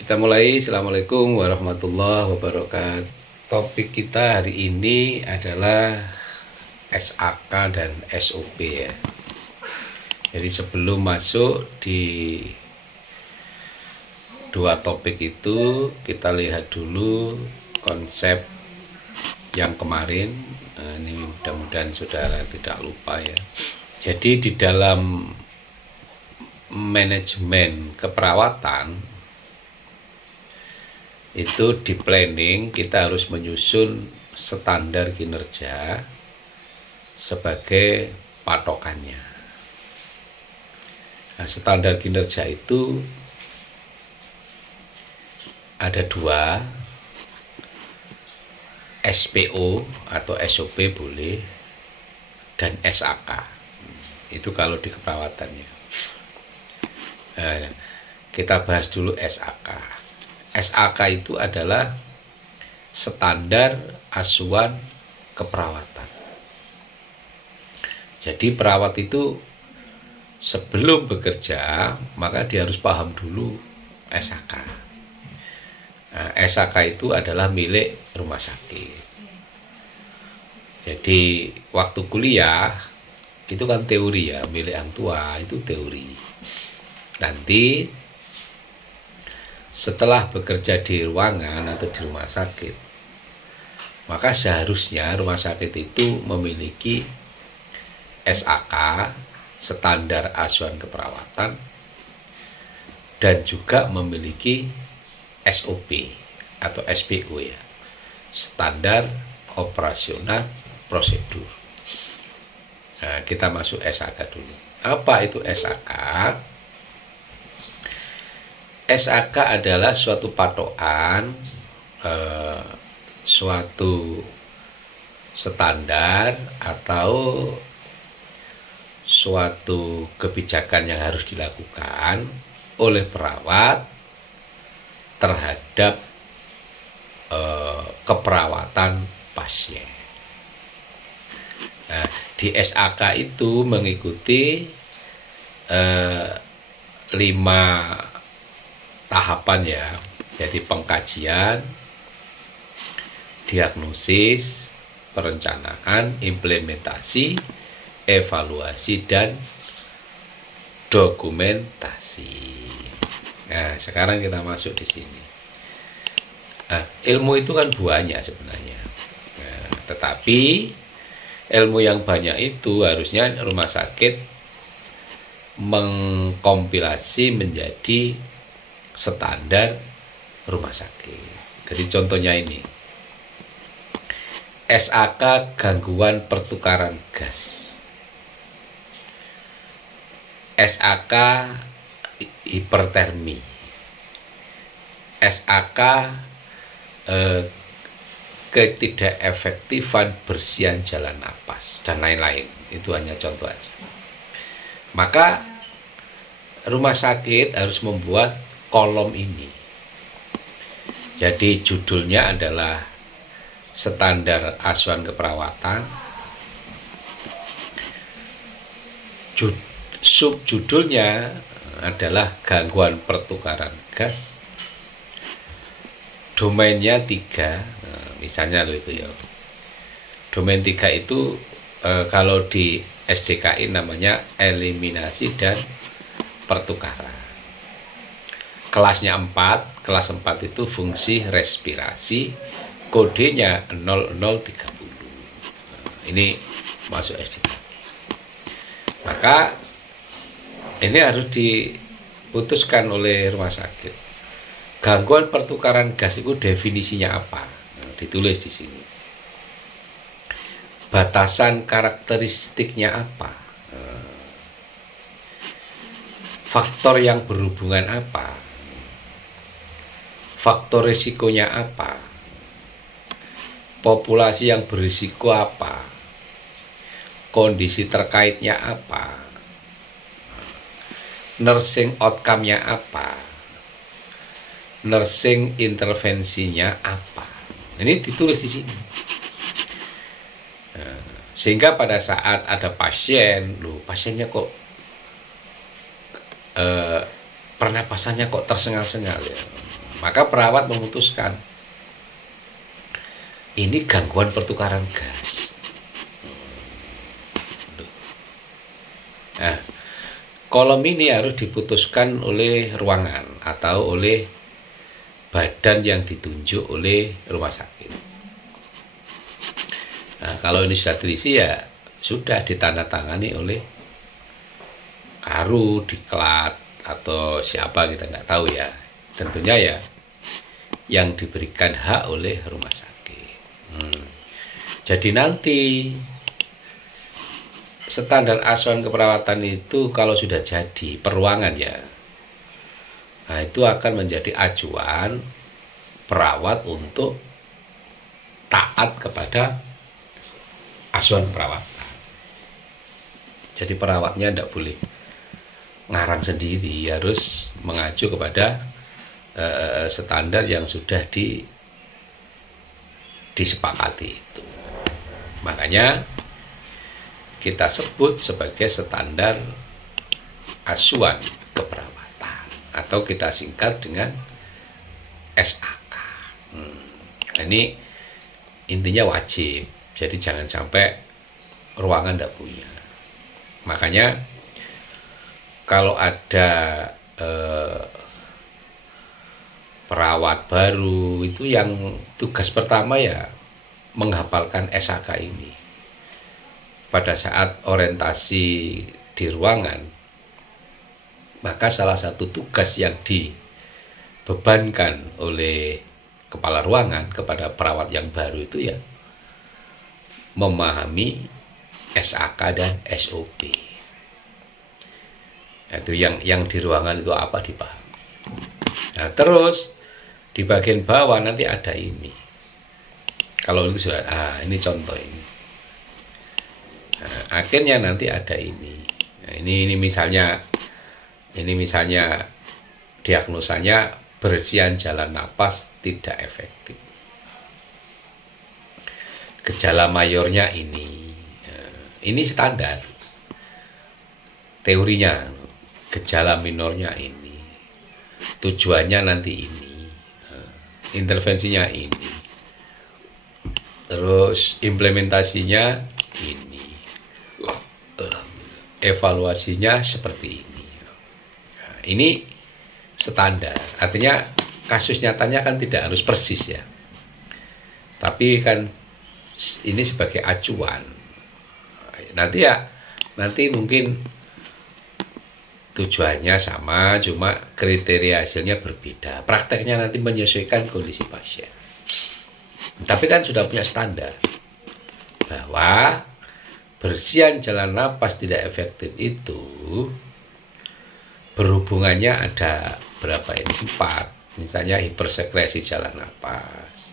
Kita mulai. Assalamualaikum warahmatullahi wabarakatuh. Topik kita hari ini adalah SAK dan SOP ya. Jadi sebelum masuk di dua topik itu, kita lihat dulu konsep yang kemarin. Ini mudah-mudahan saudara tidak lupa ya. Jadi di dalam manajemen keperawatan itu di planning kita harus menyusun standar kinerja sebagai patokannya. Nah, standar kinerja itu ada dua, SPO atau SOP boleh, dan SAK. Itu kalau di keperawatannya. Nah, kita bahas dulu SAK. SAK itu adalah standar asuhan keperawatan. Jadi perawat itu sebelum bekerja maka dia harus paham dulu SAK. Nah, SAK itu adalah milik rumah sakit. Jadi waktu kuliah itu kan teori ya, milik yang tua itu teori. Nanti setelah bekerja di ruangan atau di rumah sakit, maka seharusnya rumah sakit itu memiliki SAK, standar asuhan keperawatan, dan juga memiliki SOP atau SPO ya, standar operasional prosedur. Nah, kita masuk SAK dulu. Apa itu SAK? SAK adalah suatu patokan, suatu standar atau suatu kebijakan yang harus dilakukan oleh perawat terhadap keperawatan pasien. Nah, di SAK itu mengikuti 5 tahapan ya. Jadi pengkajian, diagnosis, perencanaan, implementasi, evaluasi, dan dokumentasi. Nah, sekarang kita masuk di sini. Nah, ilmu itu kan banyak sebenarnya. Nah, tetapi ilmu yang banyak itu harusnya rumah sakit mengkompilasi menjadi standar rumah sakit. Jadi contohnya ini, SAK gangguan pertukaran gas, SAK hipertermi, SAK ketidakefektifan bersihan jalan napas, dan lain-lain. Itu hanya contoh aja. Maka rumah sakit harus membuat kolom ini. Jadi judulnya adalah standar asuhan keperawatan, subjudulnya adalah gangguan pertukaran gas, domainnya 3. Misalnya itu ya, domain 3 itu kalau di SDKI namanya eliminasi dan pertukaran. Kelasnya 4, kelas 4 itu fungsi respirasi, kodenya 0030. Ini masuk SDKI. Maka ini harus diputuskan oleh rumah sakit. Gangguan pertukaran gas itu definisinya apa? Nah, ditulis di sini. Batasan karakteristiknya apa? Faktor yang berhubungan apa? Faktor risikonya apa? Populasi yang berisiko apa? Kondisi terkaitnya apa? Nursing outcome-nya apa? Nursing intervensinya apa? Ini ditulis di sini. Sehingga pada saat ada pasien, pasiennya kok pernapasannya kok tersengal-sengal ya. Maka perawat memutuskan ini gangguan pertukaran gas. Nah, kolom ini harus diputuskan oleh ruangan atau oleh badan yang ditunjuk oleh rumah sakit. Nah, kalau ini sudah terisi ya sudah ditandatangani oleh Karu, Diklat atau siapa kita nggak tahu ya. Tentunya ya yang diberikan hak oleh rumah sakit. Jadi nanti standar asuhan keperawatan itu kalau sudah jadi peruangan ya, nah itu akan menjadi acuan perawat untuk taat kepada asuhan perawatan. Jadi perawatnya tidak boleh ngarang sendiri, harus mengacu kepada standar yang sudah disepakati itu. Makanya kita sebut sebagai standar asuhan keperawatan atau kita singkat dengan SAK. Ini intinya wajib, jadi jangan sampai ruangan tidak punya. Makanya kalau ada perawat baru itu yang tugas pertama ya menghafalkan SAK ini. Pada saat orientasi di ruangan, maka salah satu tugas yang dibebankan oleh kepala ruangan kepada perawat yang baru itu ya memahami SAK dan SOP. Itu yang di ruangan itu apa dipahami. Nah, terus di bagian bawah nanti ada ini. Kalau itu sudah, ini contoh ini. Nah, akhirnya nanti ada ini. Nah, ini misalnya diagnosanya bersihan jalan napas tidak efektif. Gejala mayornya ini. Nah, ini standar. Teorinya, gejala minornya ini. Tujuannya nanti ini. Nah, intervensinya ini. Terus implementasinya ini. Evaluasinya seperti ini. Nah, ini standar. Artinya kasus nyatanya kan tidak harus persis ya. Tapi kan ini sebagai acuan. Nanti mungkin tujuannya sama, cuma kriteria hasilnya berbeda. Prakteknya nanti menyesuaikan kondisi pasien. Tapi kan sudah punya standar bahwa bersihan jalan napas tidak efektif itu berhubungannya ada berapa ini? 4. Misalnya hipersekresi jalan napas,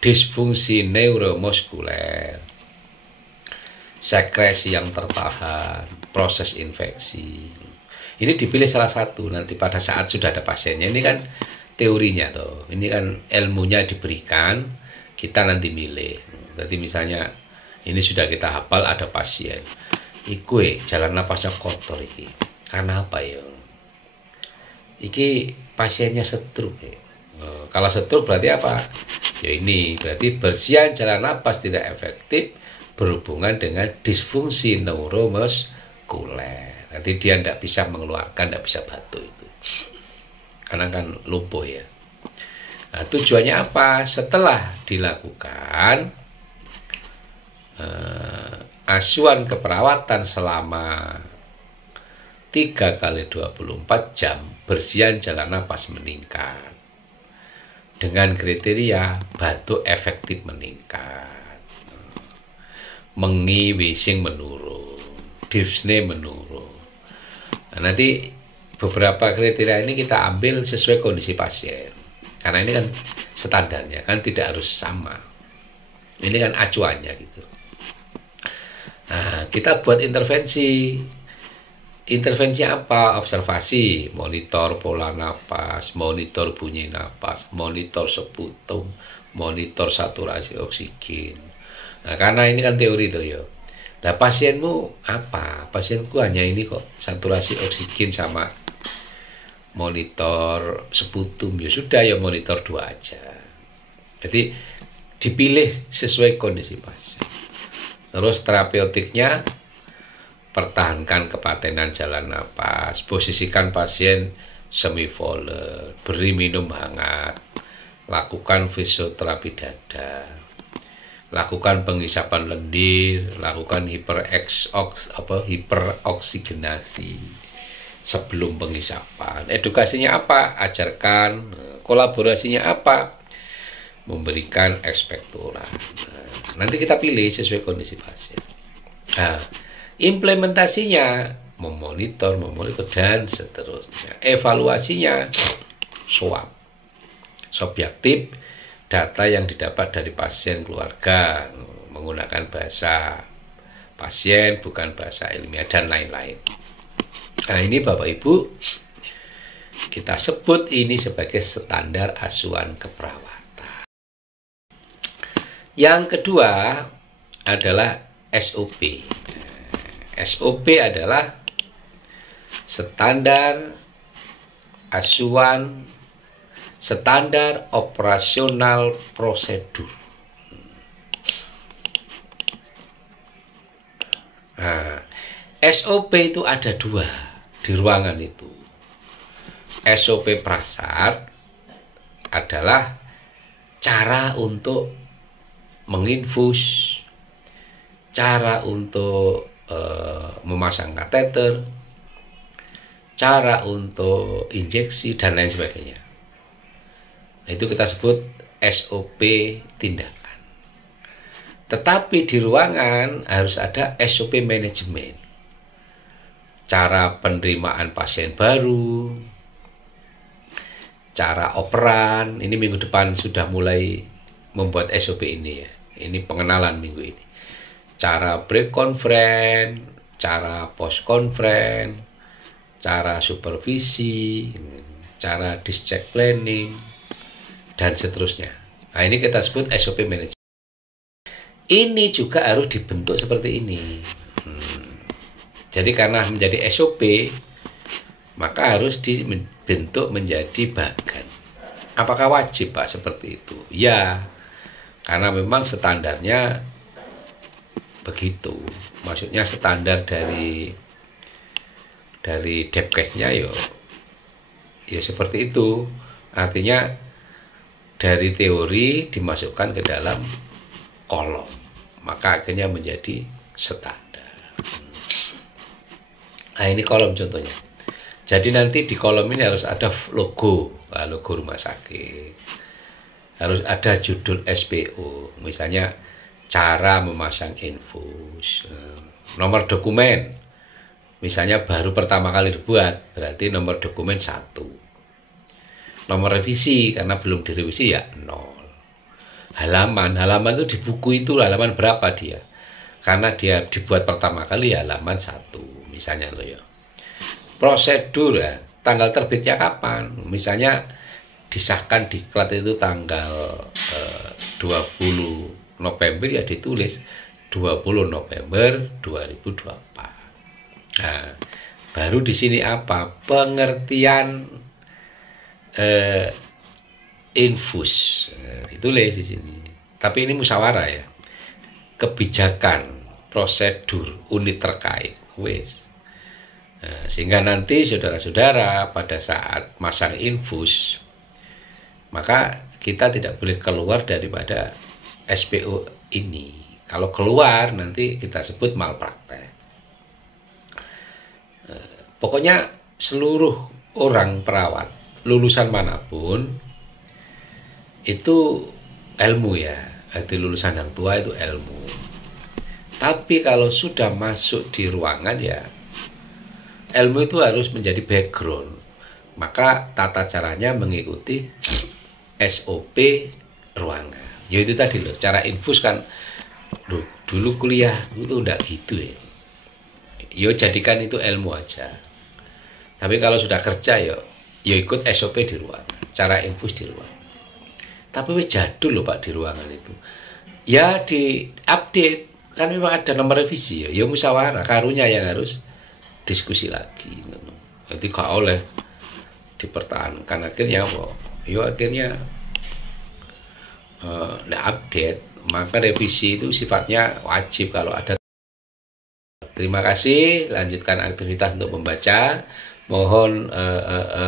disfungsi neuromuskuler, sekresi yang tertahan, proses infeksi. Ini dipilih salah satu nanti pada saat sudah ada pasiennya. Ini kan teorinya toh. Ini kan ilmunya diberikan, kita nanti milih. Jadi misalnya ini sudah kita hafal ada pasien. Iku jalan napasnya kotor iki. Karena apa ya? Iki pasiennya stroke. Kalau stroke berarti apa? Ya ini berarti bersihan jalan napas tidak efektif berhubungan dengan disfungsi neuromuskuler. Nanti dia tidak bisa mengeluarkan, tidak bisa batuk itu. Karena kan lumpuh ya. Nah, tujuannya apa? Setelah dilakukan asuhan keperawatan selama 3 kali 24 jam, bersihan jalan napas meningkat. Dengan kriteria batuk efektif meningkat, mengi wheezing menurun, dyspnea menurun. Nah, nanti beberapa kriteria ini kita ambil sesuai kondisi pasien. Karena ini kan standarnya, kan tidak harus sama. Ini kan acuannya gitu. Nah, kita buat intervensi. Intervensi apa? Observasi, monitor pola napas, monitor bunyi napas, monitor seputum, monitor saturasi oksigen. Nah, karena ini kan teori tuh ya. Nah, pasienmu apa? Pasienku hanya ini kok, saturasi oksigen sama monitor seputum, ya sudah ya monitor 2 aja. Jadi dipilih sesuai kondisi pasien. Terus terapeutiknya, pertahankan kepatenan jalan napas, posisikan pasien semivolet, beri minum hangat, lakukan fisioterapi dada, lakukan penghisapan lendir, lakukan hiperoksigenasi sebelum penghisapan. Edukasinya apa? Ajarkan. Kolaborasinya apa? Memberikan ekspektoran. Nanti kita pilih sesuai kondisi pasien. Nah, implementasinya memonitor dan seterusnya. Evaluasinya swab, subjektif, data yang didapat dari pasien keluarga menggunakan bahasa pasien bukan bahasa ilmiah dan lain-lain. Nah, ini Bapak Ibu, kita sebut ini sebagai standar asuhan keperawatan. Yang kedua adalah SOP. SOP adalah standar asuhan, standar operasional prosedur. Nah, SOP itu ada 2 di ruangan itu. SOP prasat adalah cara untuk menginfus, cara untuk memasang kateter, cara untuk injeksi, dan lain sebagainya. Itu kita sebut SOP tindakan. Tetapi di ruangan harus ada SOP manajemen. Cara penerimaan pasien baru, cara operan. Ini minggu depan sudah mulai membuat SOP ini ya. Ini pengenalan minggu ini. Cara pre-conference, cara post-conference, cara supervisi, cara discharge planning, dan seterusnya. Nah, ini kita sebut SOP manajemen. Ini juga harus dibentuk seperti ini. Jadi karena menjadi SOP, maka harus dibentuk menjadi bagan. Apakah wajib Pak seperti itu? Ya, karena memang standarnya begitu. Maksudnya standar dari Depkesnya ya seperti itu. Artinya dari teori dimasukkan ke dalam kolom, maka akhirnya menjadi standar. Nah, ini kolom contohnya. Jadi nanti di kolom ini harus ada logo rumah sakit. Harus ada judul SPO, misalnya cara memasang infus, nomor dokumen, misalnya baru pertama kali dibuat, berarti nomor dokumen 1. Nomor revisi, karena belum direvisi ya 0. Halaman itu di buku itu halaman berapa dia? Karena dia dibuat pertama kali ya halaman 1, misalnya loh ya. Prosedur ya, tanggal terbitnya kapan? Misalnya disahkan diklat itu tanggal 20 November ya ditulis 20 November 2024. Nah, baru di sini apa? Pengertian infus. Ditulis di sini. Tapi ini musyawarah ya. Kebijakan, prosedur, unit terkait. Wes. Nah, sehingga nanti saudara-saudara pada saat masang infus, maka kita tidak boleh keluar daripada SPO ini. Kalau keluar nanti kita sebut malpraktek. Pokoknya seluruh orang perawat lulusan manapun itu ilmu ya. Jadi lulusan yang tua itu ilmu. Tapi kalau sudah masuk di ruangan ya ilmu itu harus menjadi background. Maka tata caranya mengikuti SOP ruangan. Ya itu tadi loh, cara infus kan loh, dulu kuliah itu enggak gitu ya. Yo jadikan itu ilmu aja. Tapi kalau sudah kerja yo ikut SOP di ruangan, cara infus di ruangan. Tapi wis jadul loh Pak di ruangan itu. Ya di update, kan memang ada nomor revisi ya musyawarah, karunya yang harus diskusi lagi. Jadi gak oleh dipertahankan. Akhirnya akhirnya update. Maka revisi itu sifatnya wajib kalau ada. Terima kasih, lanjutkan aktivitas untuk membaca. Mohon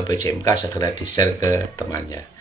PJMK segera di-share ke temannya.